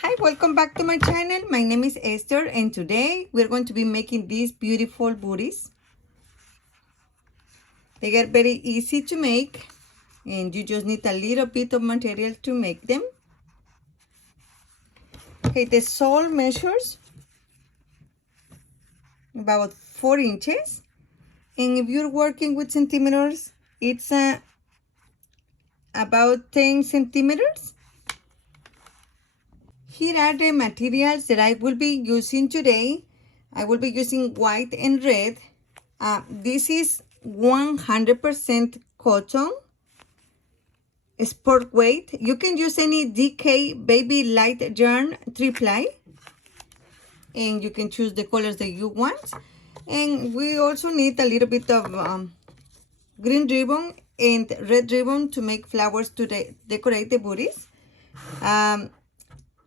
Hi, welcome back to my channel. My name is Esther and today we're going to be making these beautiful booties. They are very easy to make and you just need a little bit of material to make them. Okay, the sole measures about 4 inches, and if you're working with centimeters, it's about 10 centimeters. Here are the materials that I will be using today. I will be using white and red. This is 100% cotton, sport weight. You can use any DK baby light yarn 3-ply, and you can choose the colors that you want. And we also need a little bit of green ribbon and red ribbon to make flowers to decorate the booties.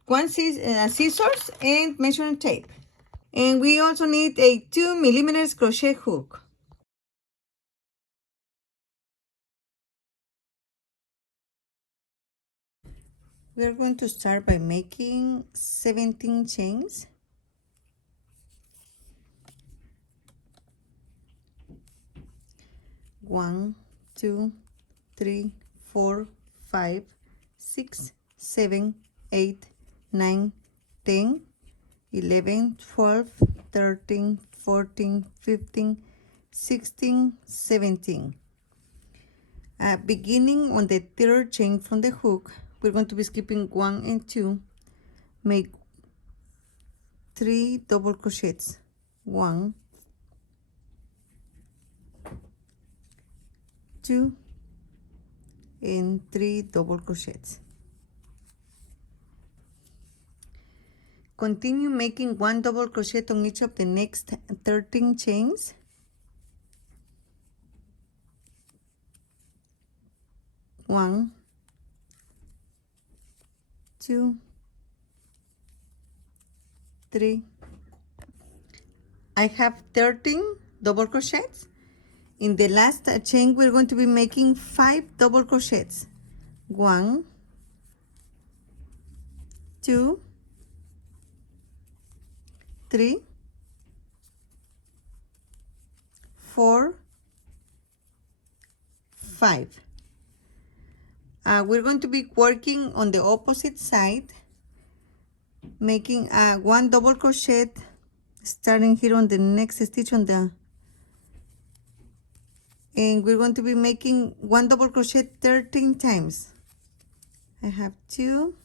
Scissors and measuring tape. And we also need a 2mm crochet hook. We're going to start by making 17 chains. 1, 2, 3, 4, 5, 6, 7, 8, 9, 10, 11, 12, 13, 14, 15, 16, 17. Beginning on the third chain from the hook, we're going to be skipping 1 and 2. Make 3 double crochets. 1, 2, and 3 double crochets. Continue making 1 double crochet on each of the next 13 chains. 1, 2, 3. I have 13 double crochets. In the last chain, we're going to be making 5 double crochets. 1, 2, 3, 4, 5. We're going to be working on the opposite side, making 1 double crochet, starting here on the next stitch on the, and we're going to be making 1 double crochet 13 times. I have 2,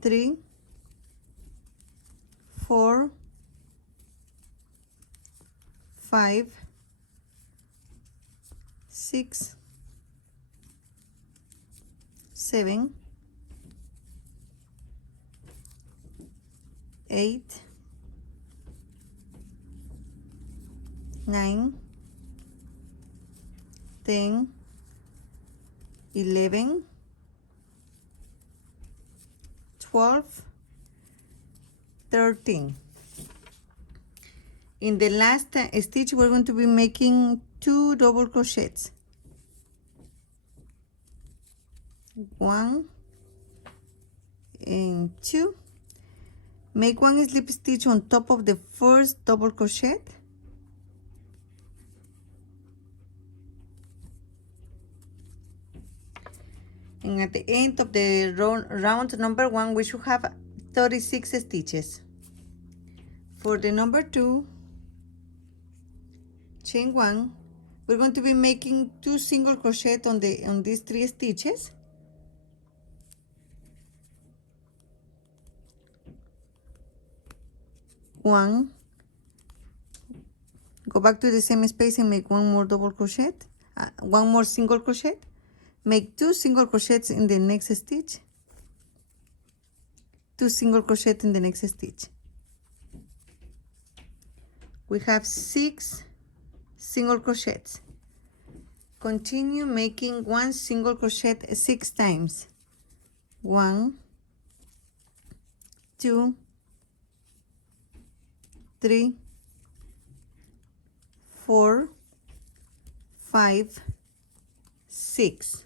3, 4, 5, 6, 7, 8, 9, 10, 11, 12, 13. In the last stitch, we're going to be making 2 double crochets. 1 and 2. Make 1 slip stitch on top of the first double crochet. And at the end of the round number 1, we should have 36 stitches. For the number 2, chain 1, we're going to be making 2 single crochet on these 3 stitches. One, go back to the same space and make 1 more double crochet, 1 more single crochet. Make 2 single crochets in the next stitch, 2 single crochet in the next stitch. We have 6 single crochets. Continue making 1 single crochet 6 times. 1, 2, 3, 4, 5, 6.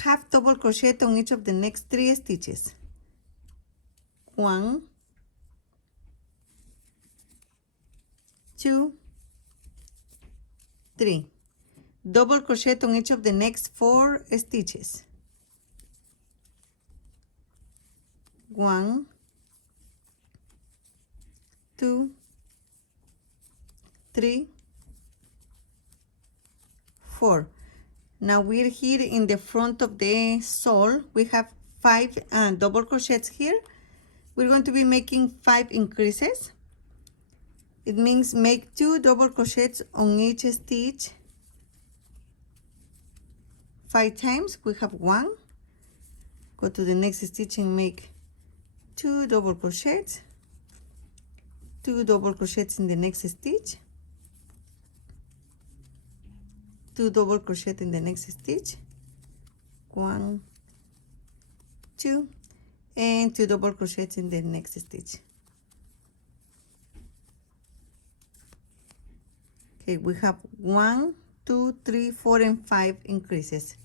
half double crochet on each of the next 3 stitches. 1, 2, 3. Double crochet on each of the next 4 stitches. 1, 2, 3, 4. Now we're here in the front of the sole. We have 5 double crochets here. We're going to be making 5 increases. It means make 2 double crochets on each stitch 5 times. We have 1. Go to the next stitch and make 2 double crochets. 2 double crochets in the next stitch. 2 double crochet in the next stitch. 1, 2, and 2 double crochets in the next stitch. Okay, we have 1, 2, 3, 4, and 5 increases.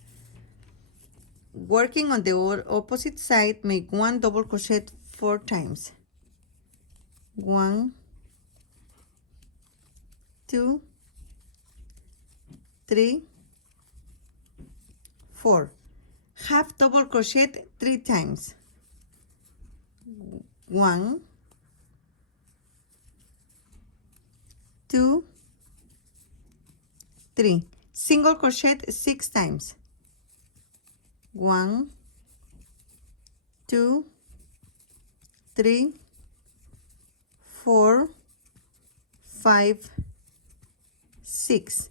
Working on the opposite side, make 1 double crochet 4 times. 1, 2, 3, 4. Half double crochet 3 times. 1, 2, 3. Single crochet 6 times. 1, 2, 3, 4, 5, 6.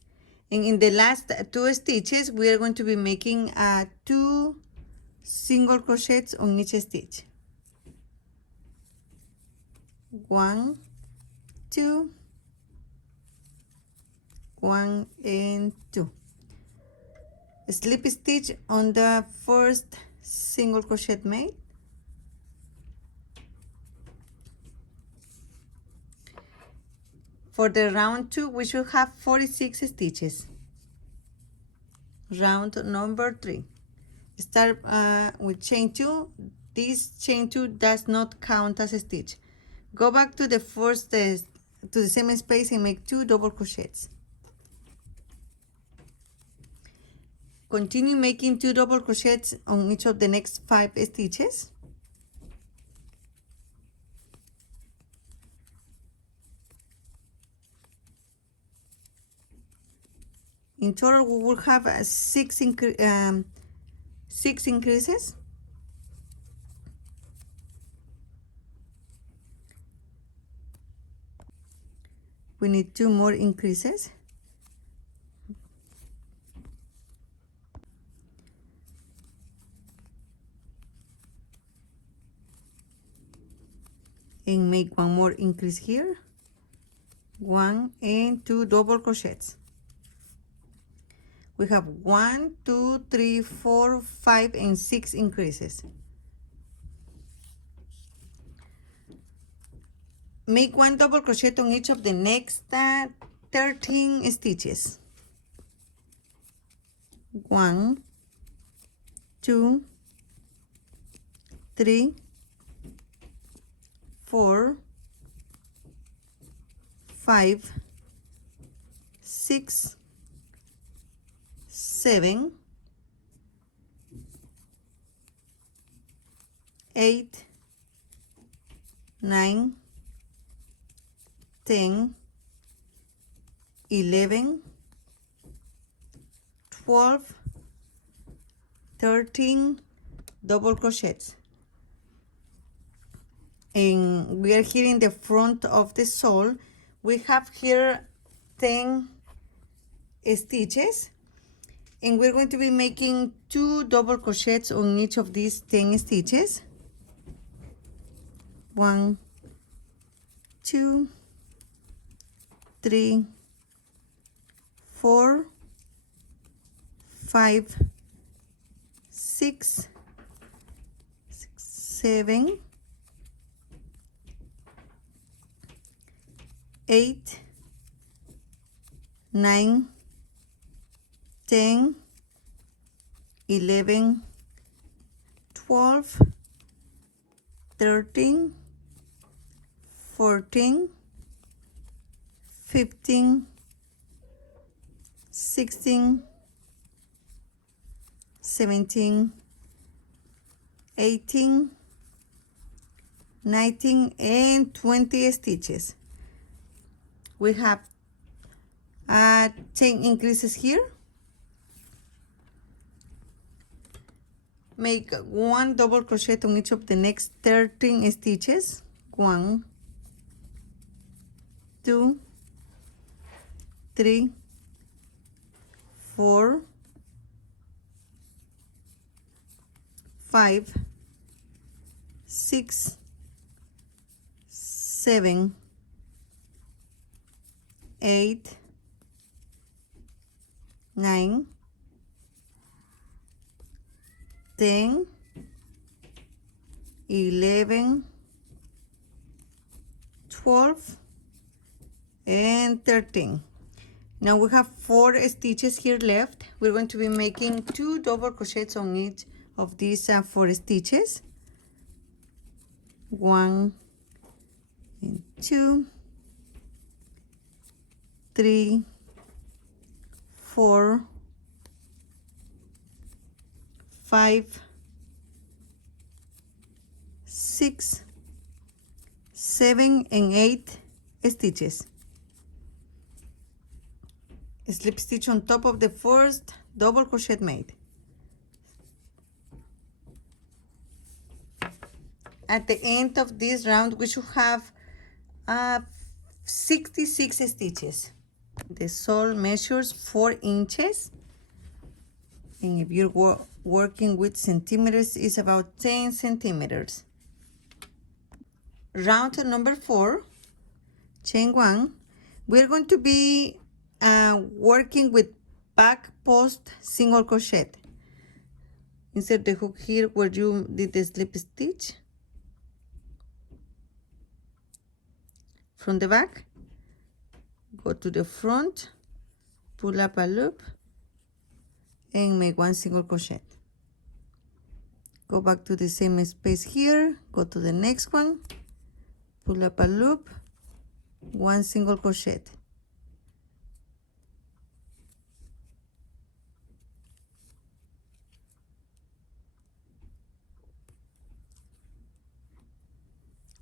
And in the last 2 stitches, we are going to be making 2 single crochets on each stitch. 1, 2, 1, and 2. Slip stitch on the first single crochet made. For the round 2, we should have 46 stitches. Round number 3. Start with chain 2. This chain 2 does not count as a stitch. Go back to the first to the same space and make 2 double crochets. Continue making 2 double crochets on each of the next 5 stitches. In total, we will have 6 increases. We need 2 more increases. And make 1 more increase here. 1 and 2 double crochets. We have 1, 2, 3, 4, 5, and 6 increases. Make 1 double crochet on each of the next 13 stitches. 1, 2, 3, 4, 5, 6, 7, 8, 9, 10, 11, 12, 13 double crochets. And we are here in the front of the sole. We have here 10 stitches, and we're going to be making 2 double crochets on each of these 10 stitches. 1, 2, 3, 4, 5, 6, 7, 8, 9, 10, 11, 12, 13, 14, 15, 16, 17, 18, 19, and 20 stitches. We have 10 increases here. Make 1 double crochet on each of the next 13 stitches. 1, 2, 3, 4, 5, 6, 7, 8, 9, 10, 11, 12, and 13. Now we have 4 stitches here left. We're going to be making 2 double crochets on each of these 4 stitches. 1 and 2, 3, 4, 5, 6, 7, and 8 stitches. Slip stitch on top of the first double crochet made. At the end of this round, we should have 66 stitches. The sole measures 4 inches, and if you're working with centimeters, it's about 10 centimeters. Round number 4, chain 1. We're going to be working with back post single crochet. Insert the hook here where you did the slip stitch. From the back, go to the front, pull up a loop, and make 1 single crochet. Go back to the same space here, go to the next one, pull up a loop, 1 single crochet.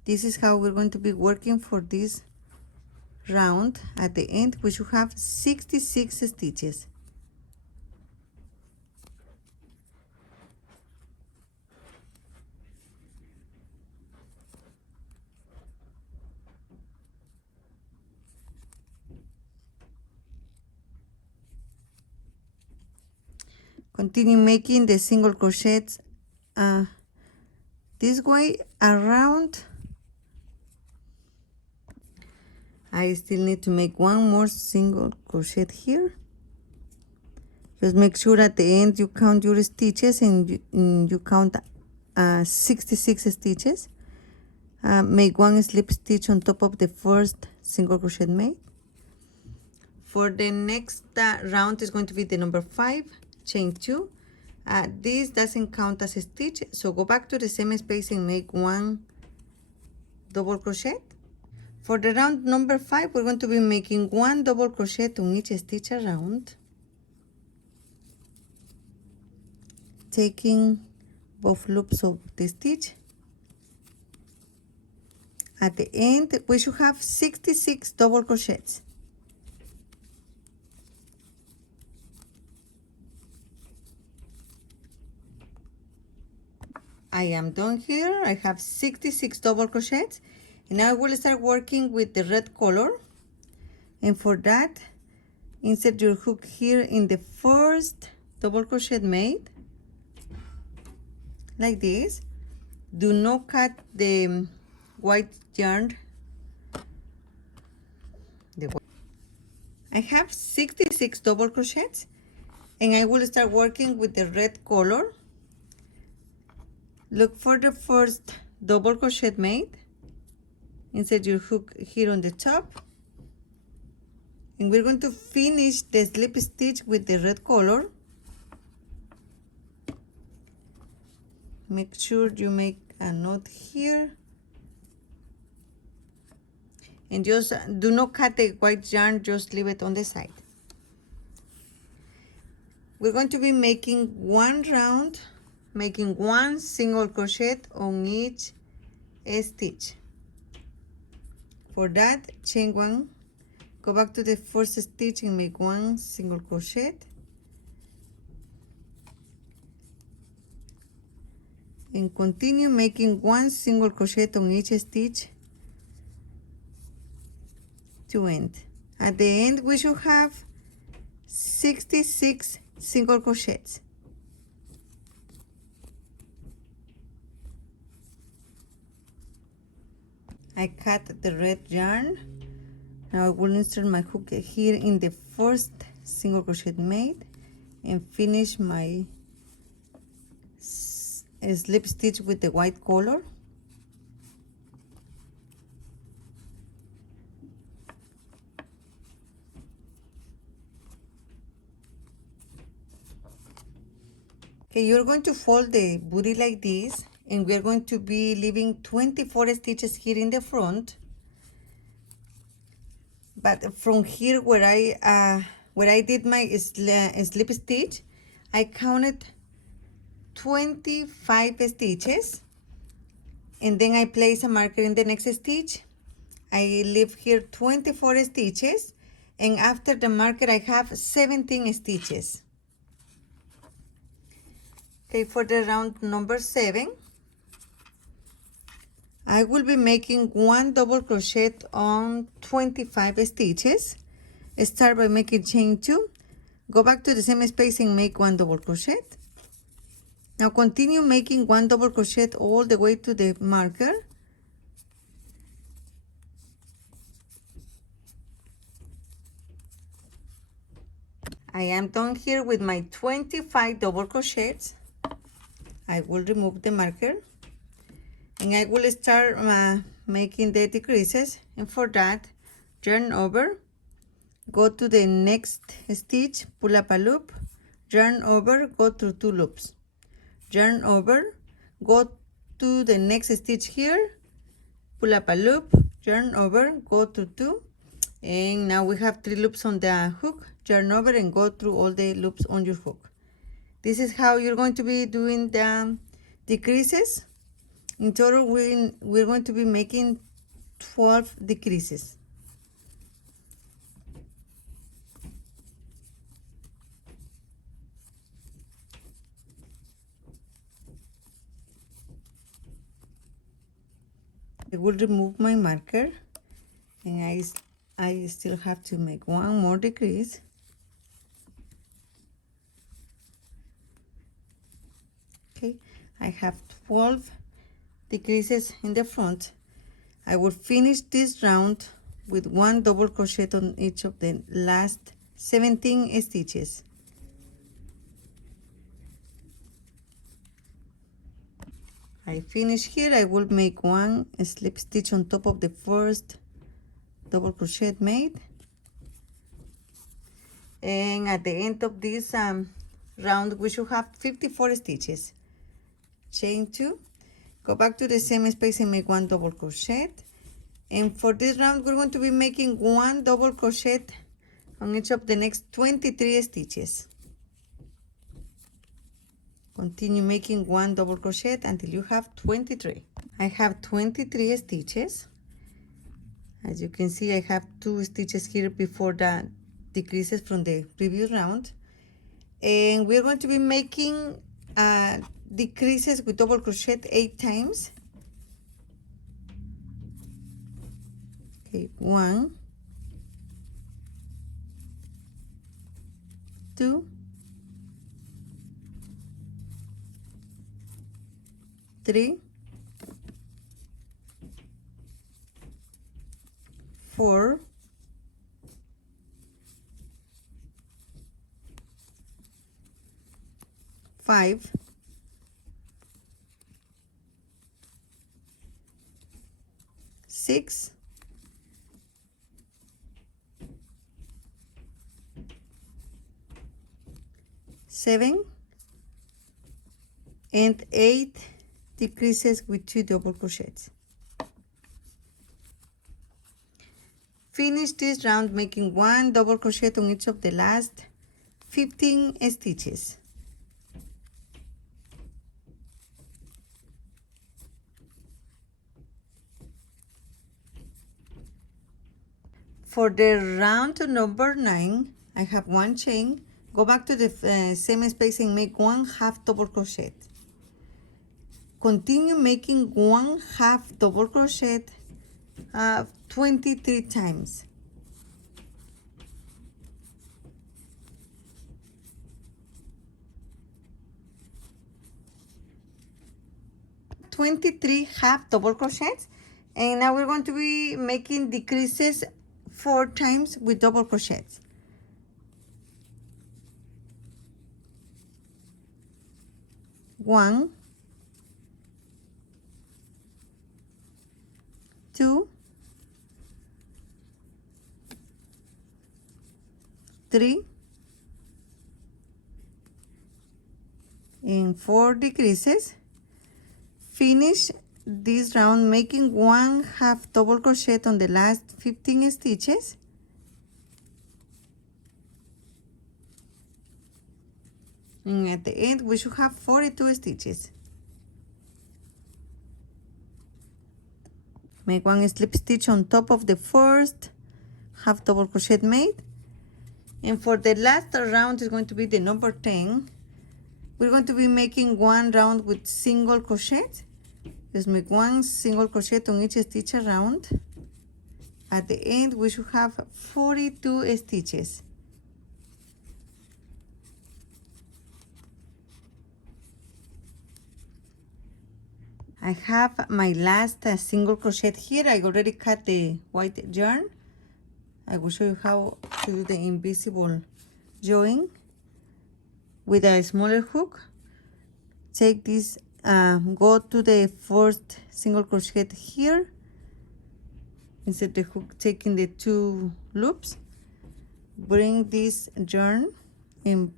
This is how we're going to be working for this round. At the end, we should have 66 stitches. Continue making the single crochets this way around. I still need to make 1 more single crochet here. Just make sure at the end you count your stitches and you count 66 stitches. Make 1 slip stitch on top of the first single crochet made. For the next round is going to be the number 5, chain 2. This doesn't count as a stitch, so go back to the same space and make 1 double crochet. For the round number 5, we're going to be making 1 double crochet on each stitch around, taking both loops of the stitch. At the end, we should have 66 double crochets. I am done here. I have 66 double crochets. And now I will start working with the red color. And for that, insert your hook here in the first double crochet made, like this. Do not cut the white yarn. I have 66 double crochets, and I will start working with the red color. Look for the first double crochet made. Insert your hook here on the top, and we're going to finish the slip stitch with the red color. make sure you make a knot here. And just do not cut the white yarn, just leave it on the side. We're going to be making one round, making one single crochet on each stitch. For that, chain one, go back to the first stitch and make one single crochet. And continue making one single crochet on each stitch to end. At the end, we should have 66 single crochets. I cut the red yarn. Now I will insert my hook here in the first single crochet made and finish my slip stitch with the white color. Okay, you're going to fold the booty like this, and we're going to be leaving 24 stitches here in the front. But from here where I did my slip stitch, I counted 25 stitches, and then I place a marker in the next stitch. I leave here 24 stitches, and after the marker I have 17 stitches. Okay, for the round number 7, I will be making one double crochet on 25 stitches. Start by making chain 2, go back to the same space and make one double crochet. Now continue making one double crochet all the way to the marker. I am done here with my 25 double crochets. I will remove the marker and I will start making the decreases, and for that, yarn over, go to the next stitch, pull up a loop, yarn over, go through 2 loops, yarn over, go to the next stitch here, pull up a loop, yarn over, go through 2, and now we have 3 loops on the hook, yarn over and go through all the loops on your hook. This is how you're going to be doing the decreases. In total, we're going to be making 12 decreases. I will remove my marker, and I still have to make one more decrease. Okay, I have 12 decreases in the front. I will finish this round with one double crochet on each of the last 17 stitches. I finish here. I will make one slip stitch on top of the first double crochet made, and at the end of this round we should have 54 stitches. Chain 2, go back to the same space and make one double crochet, and for this round we're going to be making one double crochet on each of the next 23 stitches. Continue making one double crochet until you have 23. I have 23 stitches. As you can see, I have 2 stitches here before the decreases from the previous round, and we're going to be making decreases with double crochet 8 times. Okay, 1, 2, 3, 4, 5, 6, 7, and 8 decreases with 2 double crochets. Finish this round making 1 double crochet on each of the last 15 stitches. For the round number 9, I have 1 chain. Go back to the same space and make 1 half double crochet. Continue making 1 half double crochet 23 times. Half double crochets, and now we're going to be making decreases 4 times with double crochets. 1, 2, 3, and 4 decreases. Finish this round making 1 half double crochet on the last 15 stitches. And at the end we should have 42 stitches. Make 1 slip stitch on top of the first half double crochet made. And for the last round is going to be the number 10. We're going to be making 1 round with single crochet. Just make 1 single crochet on each stitch around. At the end we should have 42 stitches. I have my last single crochet here. I already cut the white yarn. I will show you how to do the invisible join with a smaller hook. Take this, go to the first single crochet here. Insert the hook, taking the 2 loops. Bring this yarn and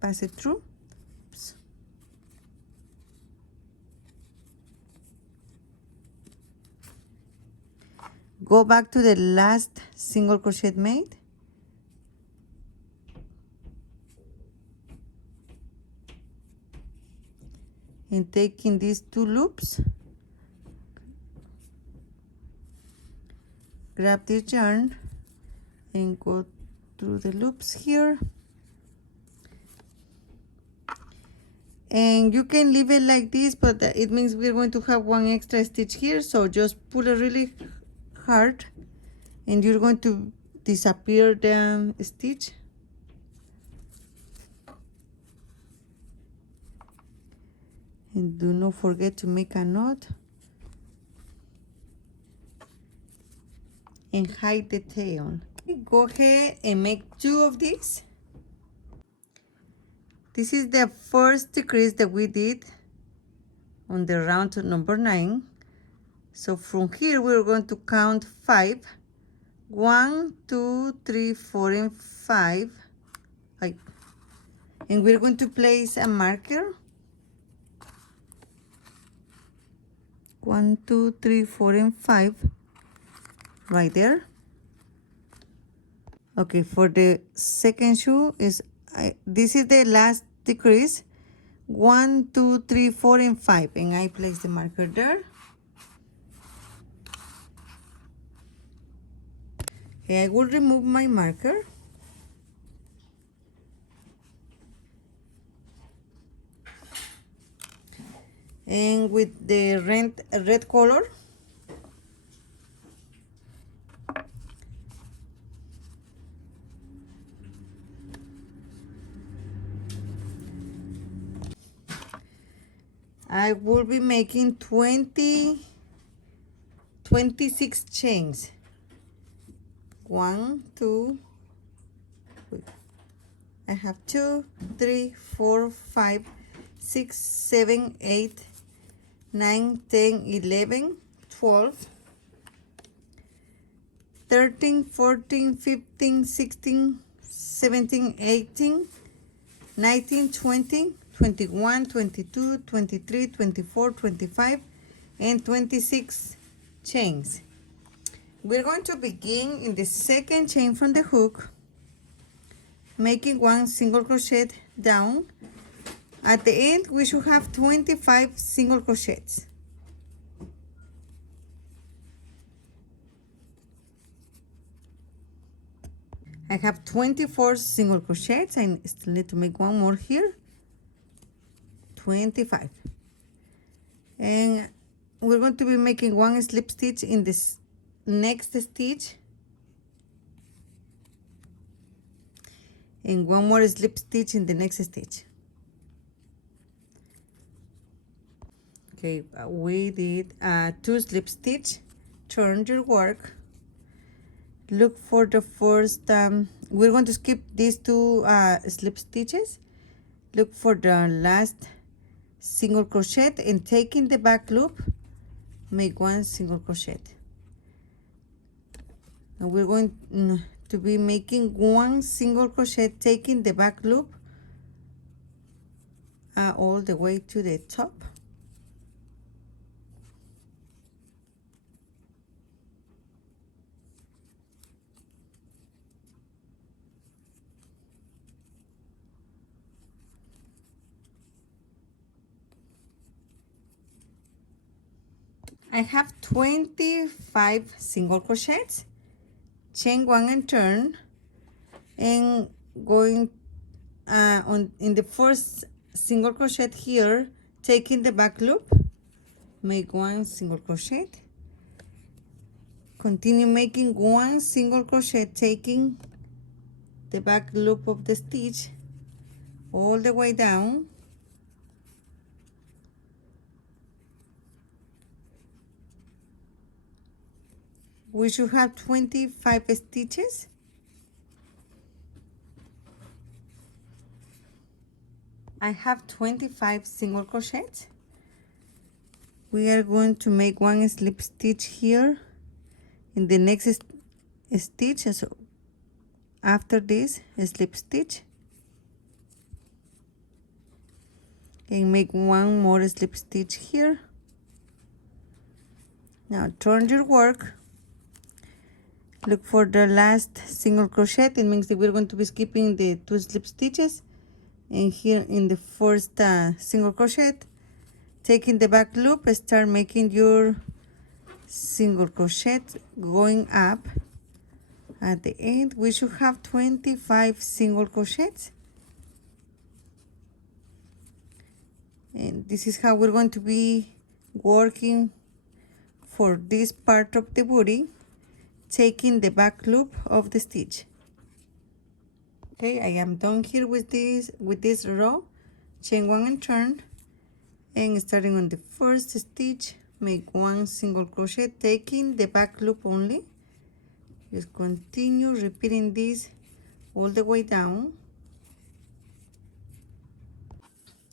pass it through. Oops. Go back to the last single crochet made. And taking these 2 loops, grab this yarn and go through the loops here. And you can leave it like this, but it means we're going to have 1 extra stitch here, so just pull it really hard and you're going to disappear the stitch. And do not forget to make a knot and hide the tail. Go ahead and make 2 of these. This is the first decrease that we did on the round number 9. So from here we're going to count 5. 1, 2, 3, 4, and 5. And we're going to place a marker. 1, 2, 3, 4, and 5 right there. Okay, for the second shoe is this is the last decrease. 1, 2, 3, 4, and 5, and I place the marker there. Okay, I will remove my marker. And with the red color, I will be making 26 chains. 1, 2, I have 2, 3, 4, 5, 6, 7, 8, 9, 10, 11, 12, 13, 14, 15, 16, 17, 18, 19, 20, 21, 22, 23, 24, 25, and 26 chains. We're going to begin in the second chain from the hook, making 1 single crochet down. At the end, we should have 25 single crochets. I have 24 single crochets. I still need to make one more here. 25. And we're going to be making 1 slip stitch in this next stitch. And 1 more slip stitch in the next stitch. Okay, we did 2 slip stitch. Turn your work. Look for the first, we're going to skip these 2 slip stitches. Look for the last single crochet and taking the back loop, make 1 single crochet. Now we're going to be making 1 single crochet, taking the back loop all the way to the top. I have 25 single crochets, chain 1 and turn, and going in the first single crochet here, taking the back loop, make 1 single crochet, continue making 1 single crochet, taking the back loop of the stitch all the way down. We should have 25 stitches. I have 25 single crochets. We are going to make 1 slip stitch here in the next stitch. So after this, a slip stitch, and make 1 more slip stitch here. Now turn your work. Look for the last single crochet. It means that we're going to be skipping the 2 slip stitches. And here in the first single crochet, taking the back loop, start making your single crochet going up. At the end, we should have 25 single crochets. And this is how we're going to be working for this part of the booty, taking the back loop of the stitch. Okay, I am done here with this row. Chain 1 and turn, and starting on the first stitch, make 1 single crochet, taking the back loop only. Just continue repeating this all the way down.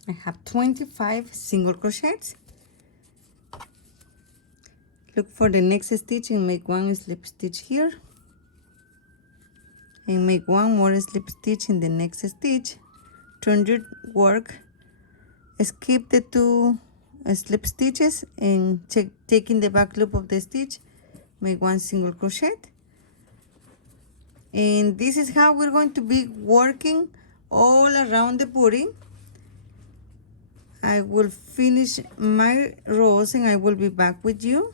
I have 25 single crochets. Look for the next stitch and make 1 slip stitch here, and make 1 more slip stitch in the next stitch. Turn your work, skip the 2 slip stitches, and taking the back loop of the stitch, make 1 single crochet. And this is how we're going to be working all around the booty. I will finish my rows and I will be back with you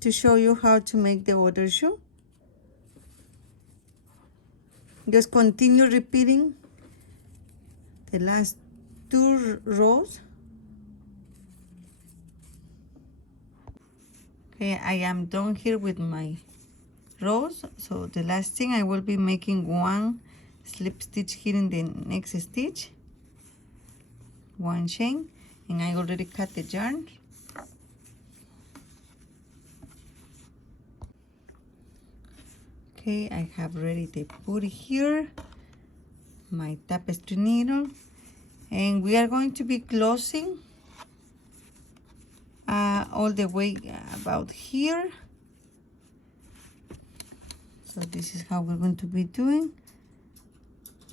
to show you how to make the other shoe. Just continue repeating the last 2 rows. Okay, I am done here with my rows. So the last thing, I will be making 1 slip stitch here in the next stitch, 1 chain, and I already cut the yarn. Okay, I have ready the booty here, my tapestry needle, and we are going to be closing all the way about here. So this is how we're going to be doing.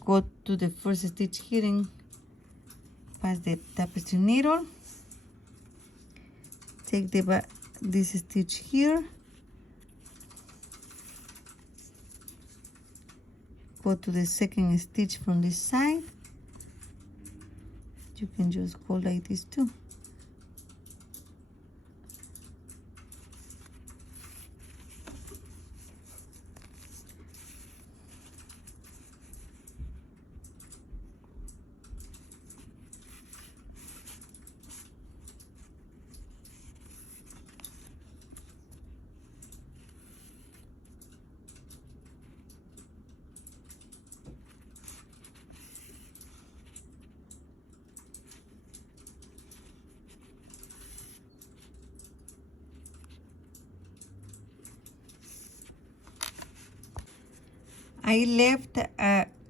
Go to the first stitch here and pass the tapestry needle, take this stitch here, go to the second stitch from this side. You can just go like this too. I left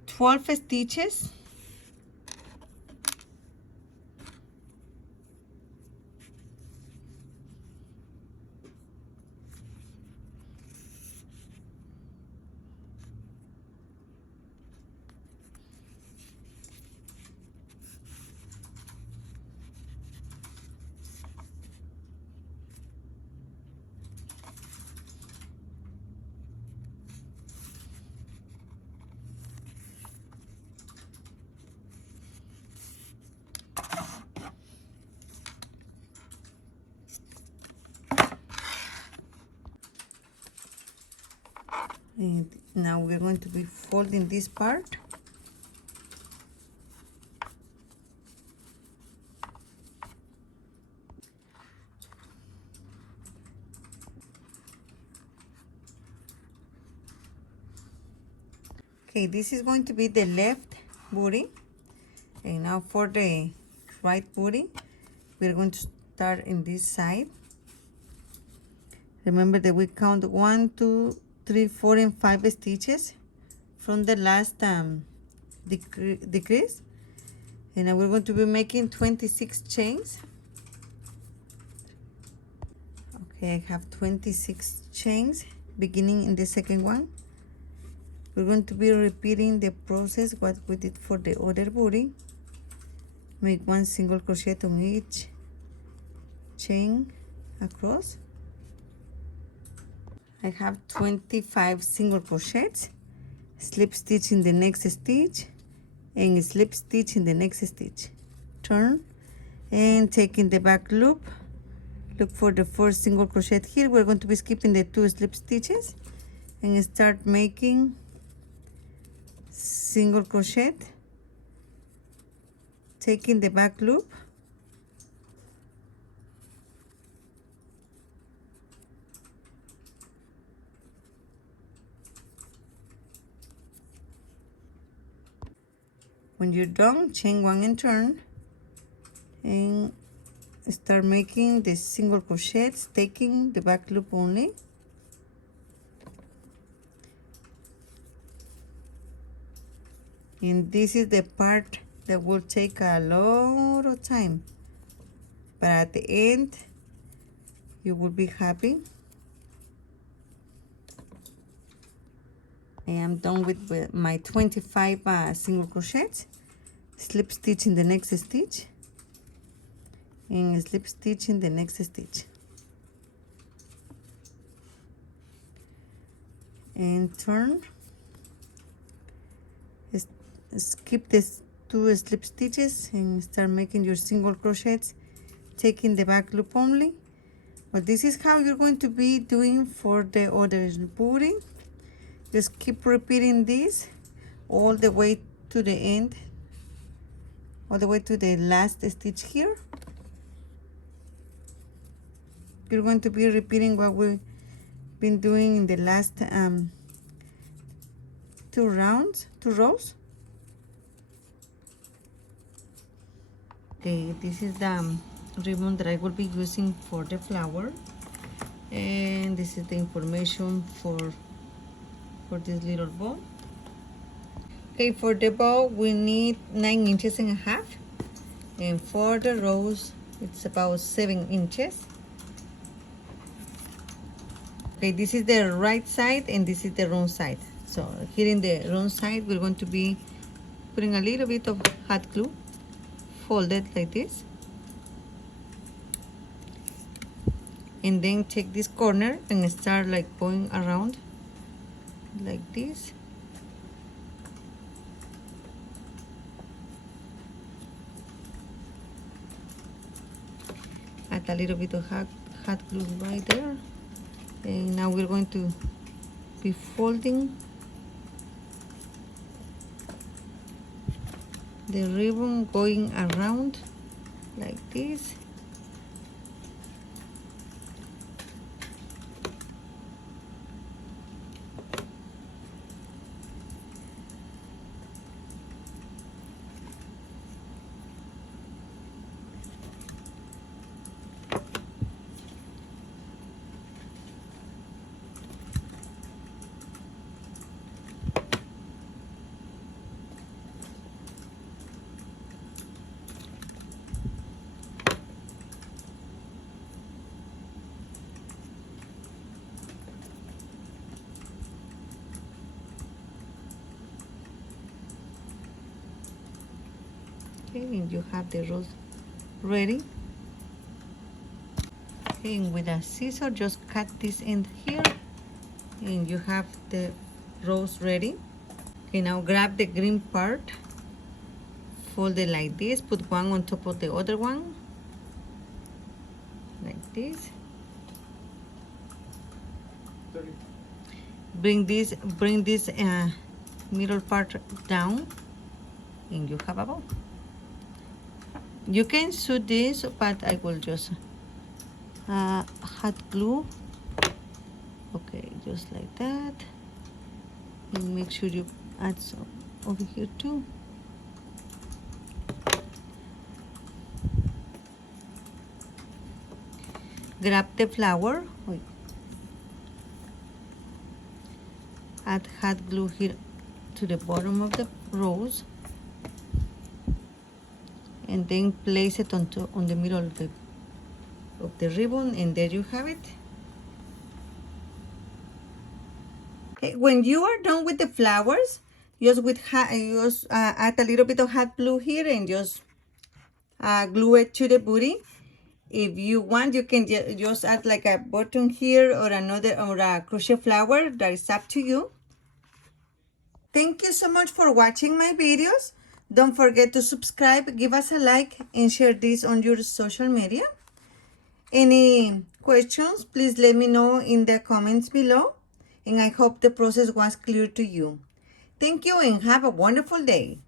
12 stitches. And now we're going to be folding this part. Okay, this is going to be the left booty. And now for the right booty, we're going to start in this side. Remember that we count 1, 2, 3, 4, and 5 stitches from the last decrease. And now we're going to be making 26 chains. Okay, I have 26 chains beginning in the second one. We're going to be repeating the process what we did for the other booty. Make 1 single crochet on each chain across. I have 25 single crochets, slip stitch in the next stitch, and slip stitch in the next stitch. Turn and take in the back loop. Look for the first single crochet here. We're going to be skipping the 2 slip stitches and start making single crochet, taking the back loop, when you're done, chain 1 and turn, and start making the single crochets, taking the back loop only. And this is the part that will take a lot of time, but at the end you will be happy. I am done with my 25 single crochets. Slip stitch in the next stitch and slip stitch in the next stitch, and turn. Skip this 2 slip stitches and start making your single crochets, taking the back loop only. But this is how you're going to be doing for the other booty. Just keep repeating this all the way to the end, all the way to the last stitch here. You're going to be repeating what we've been doing in the last 2 rows. Okay, this is the ribbon that I will be using for the flower, and this is the information for this little bow. Okay, for the bow we need 9.5 inches, and for the rose it's about 7 inches. Okay, this is the right side and this is the wrong side. So here in the wrong side we're going to be putting a little bit of hot glue fold it like this. And then take this corner and start like going around like this. Add a little bit of hot glue right there. And now we're going to be folding the ribbon, going around like this. Okay, and you have the rose ready. Okay, and with a scissor, just cut this end here, and you have the rose ready. Okay, now grab the green part, fold it like this, put one on top of the other one, like this. Bring this middle part down, and you have a bow. You can sew this, but I will just hot glue. Okay, just like that. And make sure you add some over here too. Grab the flower. Wait. Add hot glue here to the bottom of the rose. And then place it on the middle of the ribbon, and there you have it. Okay, when you are done with the flowers, just add a little bit of hot glue here and just glue it to the booty. If you want, you can just add like a button here or a crochet flower. That is up to you. Thank you so much for watching my videos. Don't forget to subscribe, give us a like, and share this on your social media. Any questions, please let me know in the comments below. And I hope the process was clear to you. Thank you and have a wonderful day.